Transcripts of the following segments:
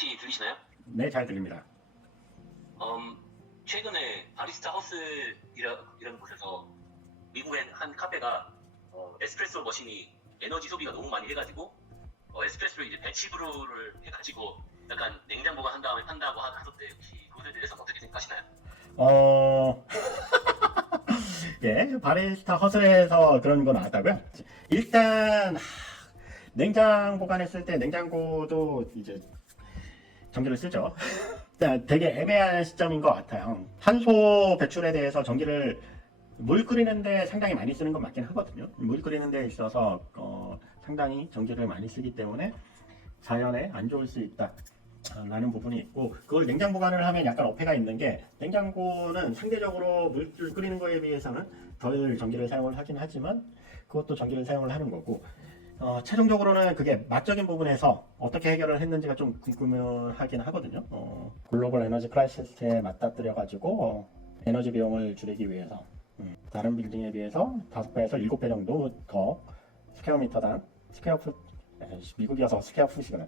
혹시 들리시나요? 네, 잘 들립니다. 최근에 바리스타 하우스이라는 곳에서 미국의 한 카페가 에스프레소 머신이 에너지 소비가 너무 많이 해가지고 에스프레소를 이제 배치브루를 해가지고 약간 냉장 보관한 다음에 판다고 하던데 혹시 그것에 대해서 어떻게 생각하시나요? 어, 예, 바리스타 허슬에서 그런 거 나왔다고요? 일단 냉장 보관했을 때 냉장고도 이제 전기를 쓰죠. 일단 되게 애매한 시점인 것 같아요. 탄소 배출에 대해서 전기를 물 끓이는데 상당히 많이 쓰는 건 맞긴 하거든요. 물 끓이는 데 있어서 상당히 전기를 많이 쓰기 때문에 자연에 안 좋을 수 있다 라는 부분이 있고, 그걸 냉장 보관을 하면 약간 어폐가 있는 게, 냉장고는 상대적으로 물을 끓이는 거에 비해서는 덜 전기를 사용을 하긴 하지만 그것도 전기를 사용을 하는 거고, 최종적으로는 그게 맛적인 부분에서 어떻게 해결을 했는지가 좀 궁금하긴 하거든요. 글로벌 에너지 크라이시스에 맞닥뜨려 가지고 에너지 비용을 줄이기 위해서 다른 빌딩에 비해서 5배에서 7배 정도 더 스퀘어미터당 스퀘어풋, 미국이어서 스퀘어풋이거든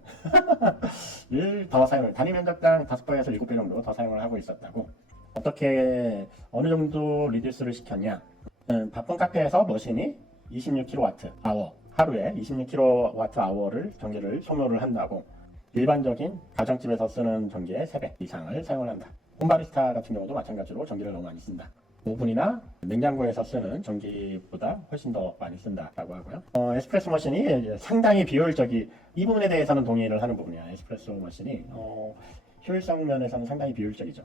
더 사용을, 단위 면적당 5배에서 7배 정도 더 사용을 하고 있었다고. 어떻게 어느 정도 리듀스를 시켰냐, 바쁜 카페에서 머신이 26kWh 하루에 26kWh를 전기를 소모를 한다고. 일반적인 가정집에서 쓰는 전기의 3배 이상을 사용을 한다. 홈바리스타 같은 경우도 마찬가지로 전기를 너무 많이 쓴다. 오븐이나 냉장고에서 쓰는 전기보다 훨씬 더 많이 쓴다라고 하고요. 에스프레소 머신이 상당히 비효율적이, 이 부분에 대해서는 동의를 하는 부분이야. 에스프레소 머신이 효율성 면에서는 상당히 비효율적이죠.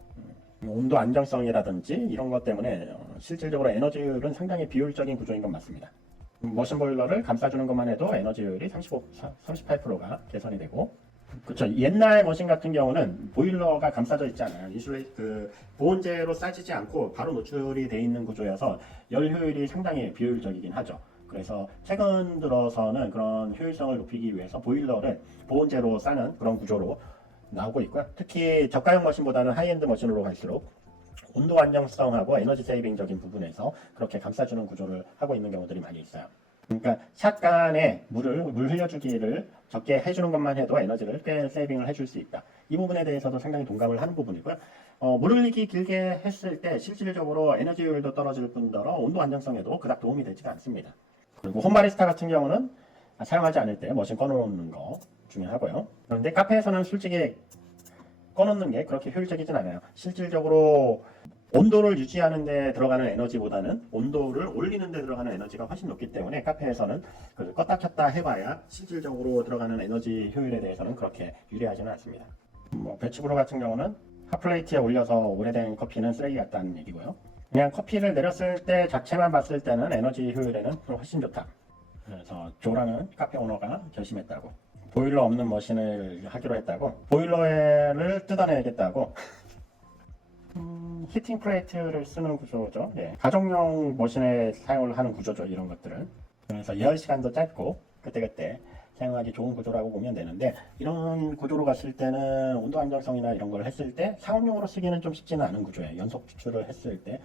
온도 안정성이라든지 이런 것 때문에 실질적으로 에너지율은 상당히 비효율적인 구조인 건 맞습니다. 머신 보일러를 감싸주는 것만 해도 에너지율이 38%가 개선이 되고, 그렇죠. 옛날 머신 같은 경우는 보일러가 감싸져 있잖아요. 그 보온재로 싸지지 않고 바로 노출이 돼 있는 구조여서 열 효율이 상당히 비효율적이긴 하죠. 그래서 최근 들어서는 그런 효율성을 높이기 위해서 보일러를 보온재로 싸는 그런 구조로 나오고 있고요. 특히 저가형 머신보다는 하이엔드 머신으로 갈수록 온도 안정성하고 에너지 세이빙적인 부분에서 그렇게 감싸주는 구조를 하고 있는 경우들이 많이 있어요. 그러니까 샷간에 물 흘려주기를 적게 해주는 것만 해도 에너지를 꽤 세이빙을 해줄 수 있다. 이 부분에 대해서도 상당히 동감을 하는 부분이고요. 물 흘리기 길게 했을 때 실질적으로 에너지율도 떨어질 뿐더러 온도 안정성에도 그닥 도움이 되지가 않습니다. 그리고 홈바리스타 같은 경우는 사용하지 않을 때 머신 꺼놓는 거 중요하고요. 그런데 카페에서는 솔직히 꺼놓는 게 그렇게 효율적이진 않아요. 실질적으로 온도를 유지하는 데 들어가는 에너지보다는 온도를 올리는 데 들어가는 에너지가 훨씬 높기 때문에 카페에서는 껐다 켰다 해봐야 실질적으로 들어가는 에너지 효율에 대해서는 그렇게 유리하지는 않습니다. 배치브루 같은 경우는 핫플레이트에 올려서 오래된 커피는 쓰레기 같다는 얘기고요. 그냥 커피를 내렸을 때 자체만 봤을 때는 에너지 효율에는 훨씬 좋다. 그래서 조라는 카페 오너가 결심했다고. 보일러 없는 머신을 하기로 했다고. 보일러를 뜯어내겠다고. 히팅 플레이트를 쓰는 구조죠. 예. 가정용 머신에 사용을 하는 구조죠. 이런 것들은. 그래서 예열 시간도 짧고 그때그때 사용하기 좋은 구조라고 보면 되는데, 이런 구조로 갔을 때는 온도 안정성이나 이런 걸 했을 때 상업용으로 쓰기는 좀 쉽지는 않은 구조예요. 연속 추출을 했을 때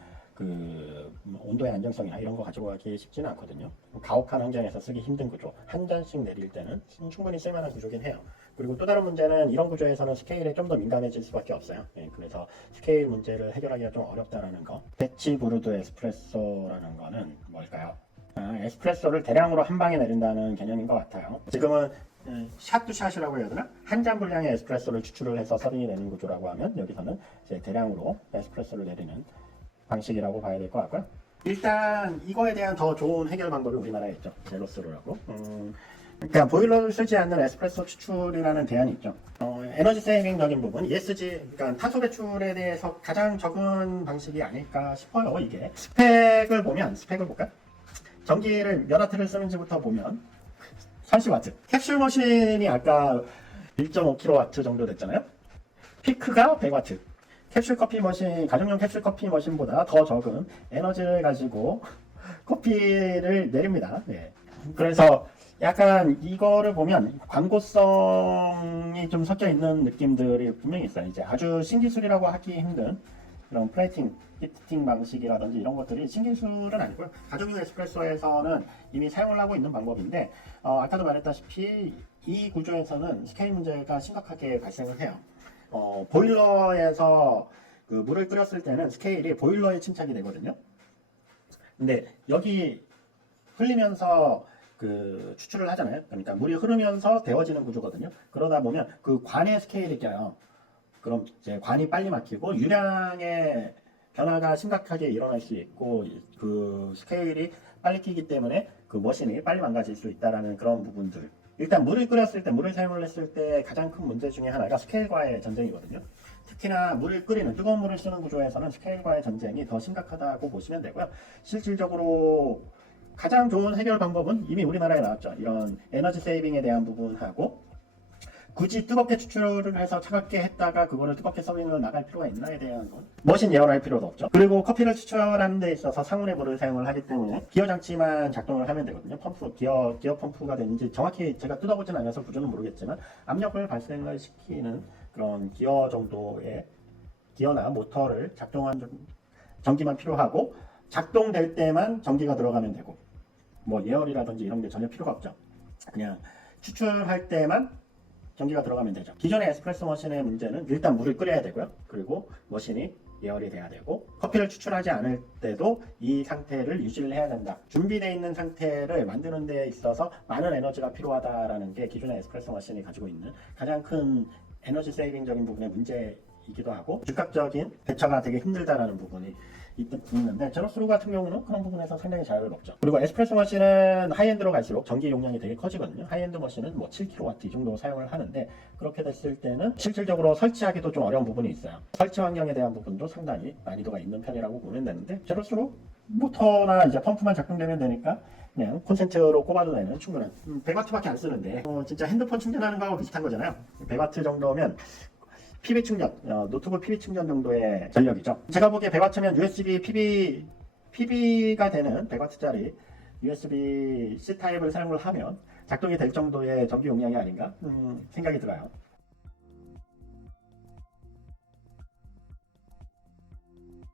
온도의 안정성이나 이런 거 가지고 가기 쉽지는 않거든요. 가혹한 환경에서 쓰기 힘든 구조, 한 잔씩 내릴 때는 충분히 쓸만한 구조긴 해요. 그리고 또 다른 문제는 이런 구조에서는 스케일에 좀 더 민감해질 수밖에 없어요. 예, 그래서 스케일 문제를 해결하기가 좀 어렵다라는 거. 배치브루드 에스프레소라는 거는 뭘까요? 에스프레소를 대량으로 한 방에 내린다는 개념인 것 같아요. 지금은 샷투샷이라고 해야 되나? 한 잔 분량의 에스프레소를 추출을 해서 서빙이 되는 구조라고 하면, 여기서는 이제 대량으로 에스프레소를 내리는 방식이라고 봐야 될 것 같고요. 일단 이거에 대한 더 좋은 해결 방법이 우리나라에 있죠. 젤로스로라고. 그러니까 보일러를 쓰지 않는 에스프레소 추출이라는 대안이 있죠. 에너지 세이빙적인 부분, ESG, 그러니까 탄소 배출에 대해서 가장 적은 방식이 아닐까 싶어요. 이게 스펙을 볼까? 전기를 몇 와트를 쓰는지부터 보면 30와트. 캡슐 머신이 아까 1.5kW 정도 됐잖아요. 피크가 100와트. 캡슐 커피 머신, 가정용 캡슐 커피 머신보다 더 적은 에너지를 가지고 커피를 내립니다. 네. 그래서 약간 이거를 보면 광고성이 좀 섞여 있는 느낌들이 분명히 있어요. 이제 아주 신기술이라고 하기 힘든 그런 플레이팅, 히팅 방식이라든지 이런 것들이 신기술은 아니고요. 가정용 에스프레소에서는 이미 사용을 하고 있는 방법인데, 아까도 말했다시피 이 구조에서는 스케일 문제가 심각하게 발생을 해요. 보일러에서 그 물을 끓였을 때는 스케일이 보일러에 침착이 되거든요. 근데 여기 흘리면서 그 추출을 하잖아요. 그러니까 물이 흐르면서 데워지는 구조거든요. 그러다 보면 그 관의 스케일이 껴요. 그럼 이제 관이 빨리 막히고 유량의 변화가 심각하게 일어날 수 있고 그 스케일이 빨리 끼기 때문에 그 머신이 빨리 망가질 수 있다라는 그런 부분들. 일단 물을 끓였을 때, 물을 사용을 했을 때 가장 큰 문제 중에 하나가 스케일과의 전쟁이거든요. 특히나 물을 끓이는 뜨거운 물을 쓰는 구조에서는 스케일과의 전쟁이 더 심각하다고 보시면 되고요. 실질적으로 가장 좋은 해결 방법은 이미 우리나라에 나왔죠. 이런 에너지 세이빙에 대한 부분하고 굳이 뜨겁게 추출을 해서 차갑게 했다가 그거를 뜨겁게 서빙을 나갈 필요가 있나에 대한 건 머신 예언할 필요도 없죠. 그리고 커피를 추출하는 데 있어서 상온의 물을 사용을 하기 때문에 기어 장치만 작동을 하면 되거든요. 펌프, 기어 펌프가 되는지 정확히 제가 뜯어보진 않아서 구조는 모르겠지만 압력을 발생을 시키는 그런 기어 정도의 기어나 모터를 작동한 전기만 필요하고 작동될 때만 전기가 들어가면 되고 뭐 예열이라든지 이런 게 전혀 필요가 없죠. 그냥 추출할 때만 전기가 들어가면 되죠. 기존의 에스프레소 머신의 문제는 일단 물을 끓여야 되고요. 그리고 머신이 예열이 돼야 되고 커피를 추출하지 않을 때도 이 상태를 유지를 해야 된다. 준비되어 있는 상태를 만드는 데 있어서 많은 에너지가 필요하다라는 게 기존의 에스프레소 머신이 가지고 있는 가장 큰 에너지 세이빙적인 부분의 문제이기도 하고 즉각적인 대처가 되게 힘들다라는 부분이 있는데 제로스루 같은 경우는 그런 부분에서 상당히 자유를 먹죠. 그리고 에스프레소 머신은 하이엔드로 갈수록 전기 용량이 되게 커지거든요. 하이엔드 머신은 뭐 7kW 이 정도 사용을 하는데 그렇게 됐을 때는 실질적으로 설치하기도 좀 어려운 부분이 있어요. 설치 환경에 대한 부분도 상당히 난이도가 있는 편이라고 보면 되는데 제로스루 모터나 이제 펌프만 작동되면 되니까 그냥 콘센트로 꼽아도 되는 충분한 100W밖에 안 쓰는데 진짜 핸드폰 충전하는 거하고 비슷한 거잖아요. 100W 정도면 PB 충전, 노트북 PB 충전 정도의 전력이죠. 제가 보기에 100W면 USB PB가 되는 100W짜리 USB-C 타입을 사용을 하면 작동이 될 정도의 전기 용량이 아닌가 생각이 들어요.